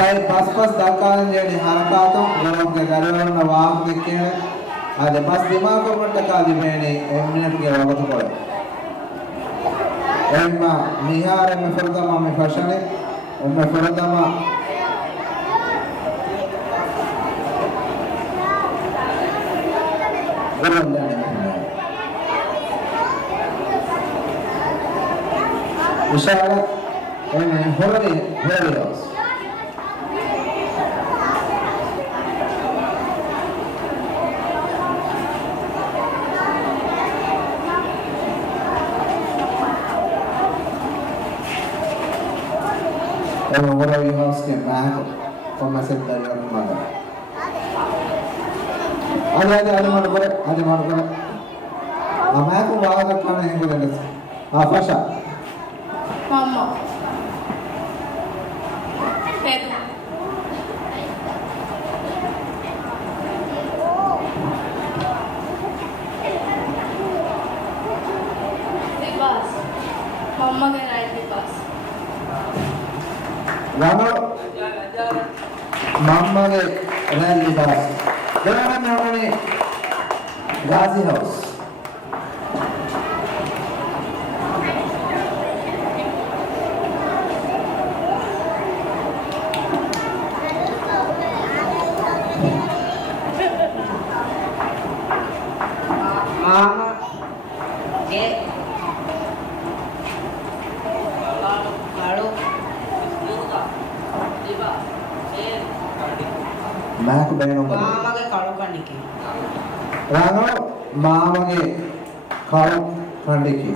හොඳයි පස්පස් දක්කාන්ජේනි හරකාතම් ගොරොක්ගේ ගරවන්න වාහක දෙකේ ආද පස් දිමාක මට්ටකාදි මේනේ එම්මිනට්ගේ වගතු කොළ එම්මා නිහාර මෙ ෆරදම මෙ ෆෂනේ එම්මා ෆරදම ගොරොක්ගේ විශාල එම්මා හොරේ හොරේස් What are you asking, man? For myself, that you're mother. Adi, I'm happy to have a kind of English. Fasha. Mama. Pedro. The bus. Mama can ride the bus. Rano, Mama ke rally bus. Jangan namanya Ghazi House. Mama ke Mak beno madu. Mama ke kalu kandiki. Rano, Mama ke kalu kandiki.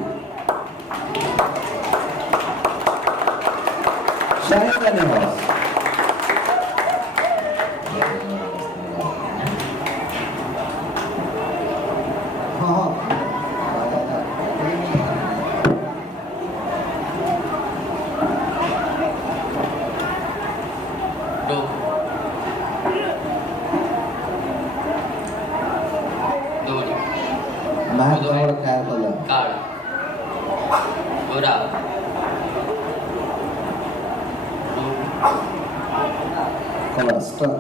Shahida Nivas.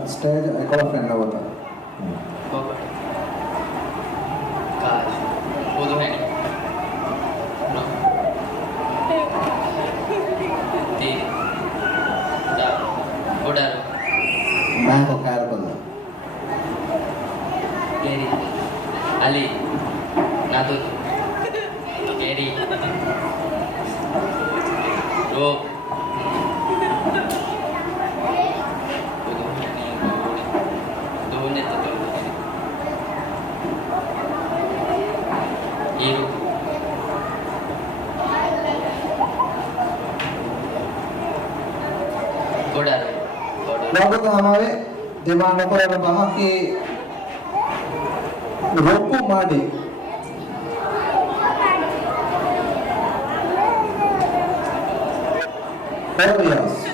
Stage I call a friend over there. Bank of Carabala. Gary, Ali, Nadu, Gary, Ro. Lalu हमारे दिमाग में पर वहाँ की रोको माडी Warriors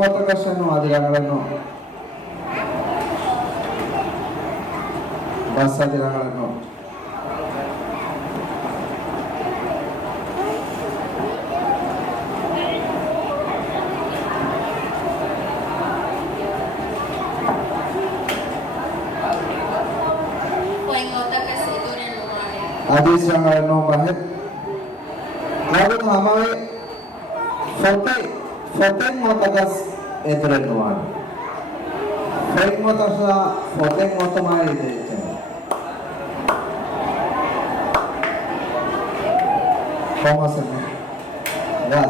Motokasan adirangalano bus adirangalano आदेश रंगानो बाहेर lalu hamawe fotek motagas edrenuan fotek motasa fotek motamari deite como se me ya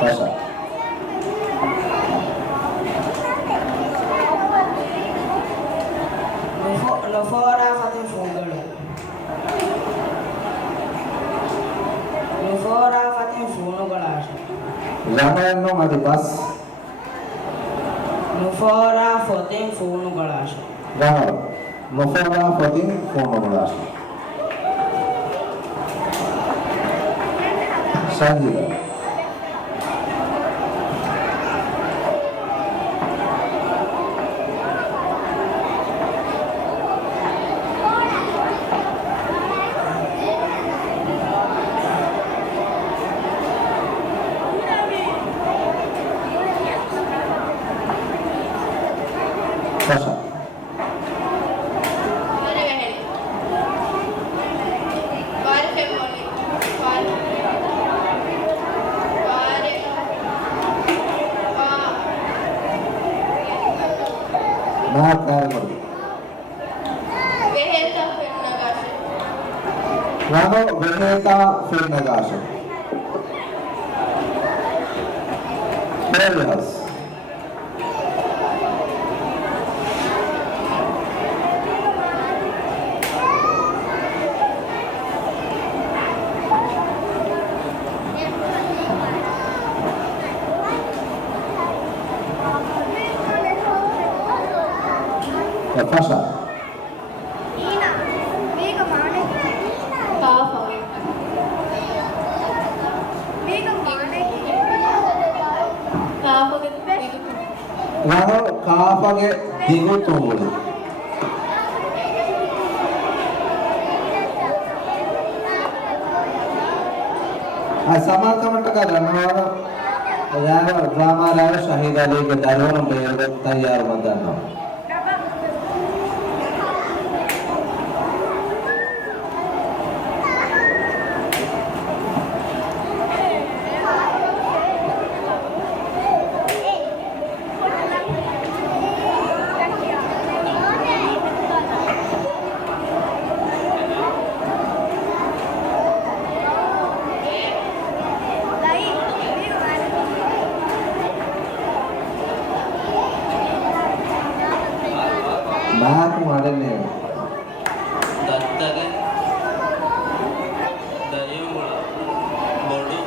Pasha. Nufora fatin fungalo. Nufora fatin funo galasha. Jangan no madibas. Nufora fatin funo galasha. Jangan. Nufora fatin funo belas. Sanjida. Pasha. Maaf karma. Lalu Veneta Firnagasa. Belias. Pasha. Lalu kaafage digu tunggu. Sama kamu tekan nama drama raya Syahid Ali ke Darwan bayar tayar madana. Aku ada nih. ದತ್ತಗೆ ದಯುಗಳ ಬಡು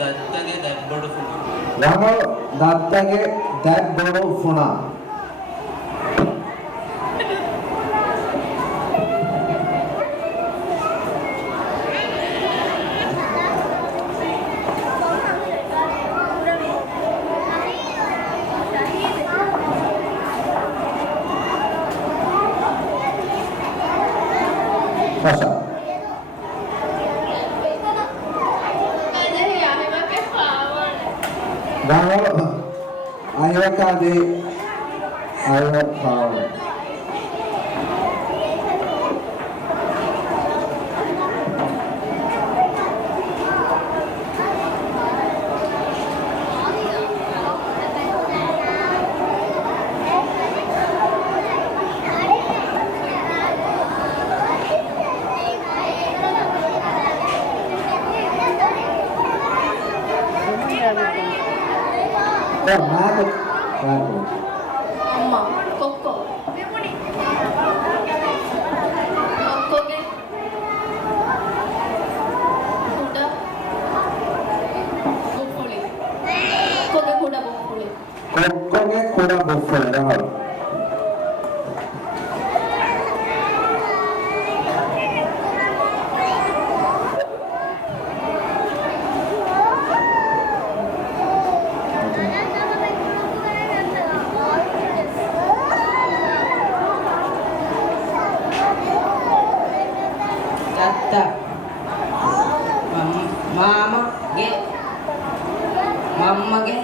ದತ್ತಗೆ ದಬ್ಬಡು Lalu datage dat bodo funa. Pasha. Lalu ayo kade ayo kau. Kau mana? Lalu. Amma, Coco. Coco ke kuda buffuli. Coco ke kuda buffuli. Kokongnya kuda buffalo. Lalu. ಮಾಮಗೆ ಮಮ್ಮಗೆ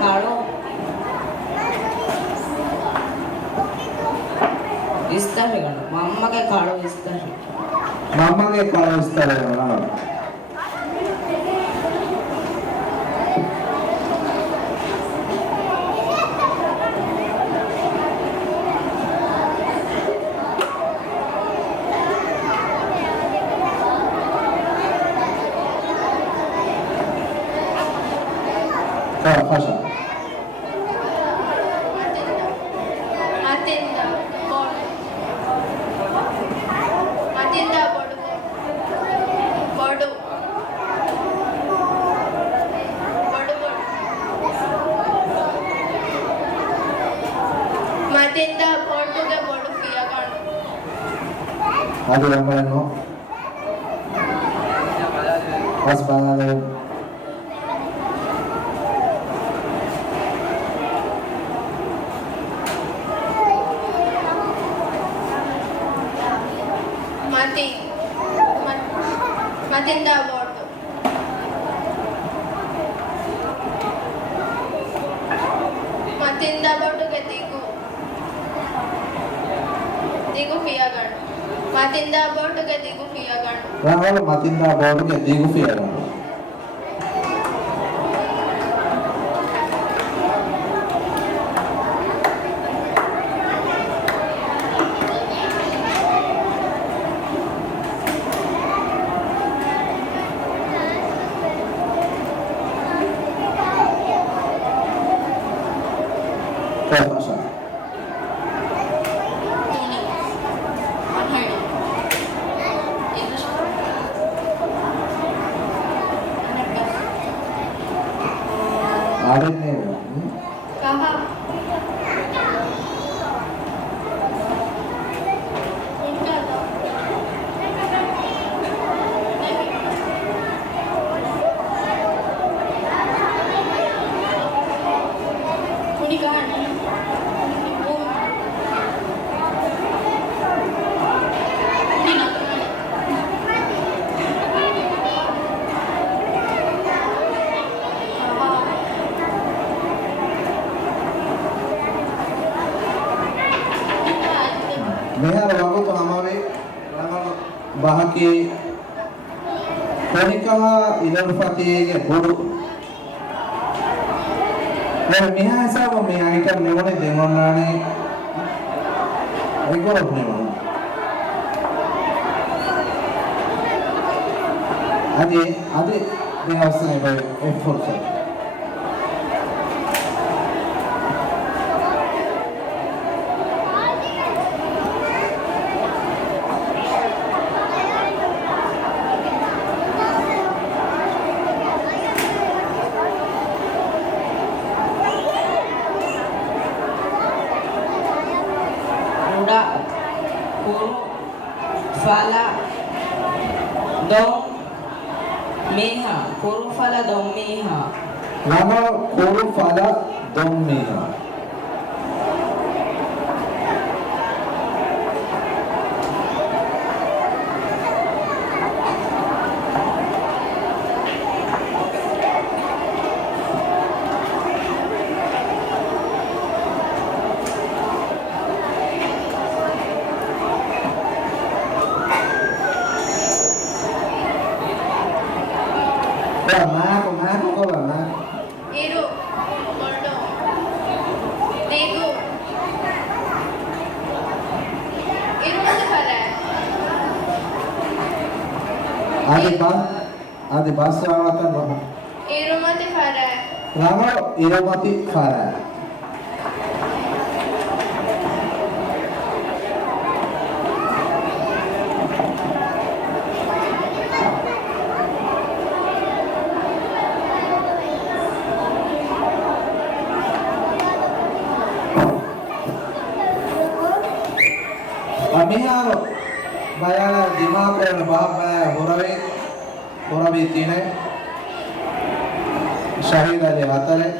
ಕಾಳು ಇಸ್ತಾರೆ ಗಂಡು ಮಮ್ಮಗೆ ಕಾಳು ಇಸ್ತಾರೆ ಮಮ್ಮಗೆ ಕಳುಹಿಸ್ತಾರೆ ನಾವು. ಭಾಷಾ ಮತ್ತಿಂದ ಬೋಡು ಮತ್ತಿಂದ ಬೋಡು ಬೋಡು ಬೋಡು ಬೋಡು ಮತ್ತಿಂದ ಬೋಡುಗೆ ಬೋಡು ಕಿಯಗಾಣು ಅದು ನಮ್ಮನ್ನು ಹೊಸಬಾದ ಮತಿ ಮತ್ತಿಂದ ಬೋಡು ಮತ್ತಿಂದ ಬೋಡುಗೆ ದಿಗು ದಿಗು ಕಿಯಗಾಣು ಮತ್ತಿಂದ ಬೋಡುಗೆ ದಿಗು ಕಿಯಗಾಣು ರಾಹುಲ್ ಮತಿಂದ ಬೋರ್ಡ್ಗೆ ದಿಗುಫಿಯರ ಭಾಷಾ ತುಣಿ ಅನ್ಹಣಿ ಇಂಗ್ಲಿಷ್ ಆಡನ್ನೇ ಕಹ ಉಂಟಲ್ಲ ತುಣಿ ಕಹಾಣಿ මෙහර වගුතු හමාවේ බහකේ කොනිකහ ඉලරුපතියේ බොඩු දැන් මෙහා හිසාව මේ අයිටම් නෙවනේ දෙන්නෝනානේ ඒකවත් නෙවන අද මේ අවස්ථනේ බයි F4 Ruda, Kuru, Fala, Dom, Meha, Kuru, Fala, Dom, Meha. Nama Kuru Fala Dom Meha. Mana kau mana? ಇರು ಬೋಡು ದಿಗು ಇರು ಮತ್ತೆ ಫರ Adi bahasa awatan Rama. ಇರು ಮತ್ತೆ ಫರ Rama Iramati Farah. Amiharo bayala dimaag ko na bahag baya horabi tine Shahid Ali Hatare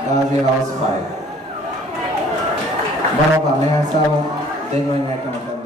Gazi House 5 Baroka, may asawa. Tingnan niya ito.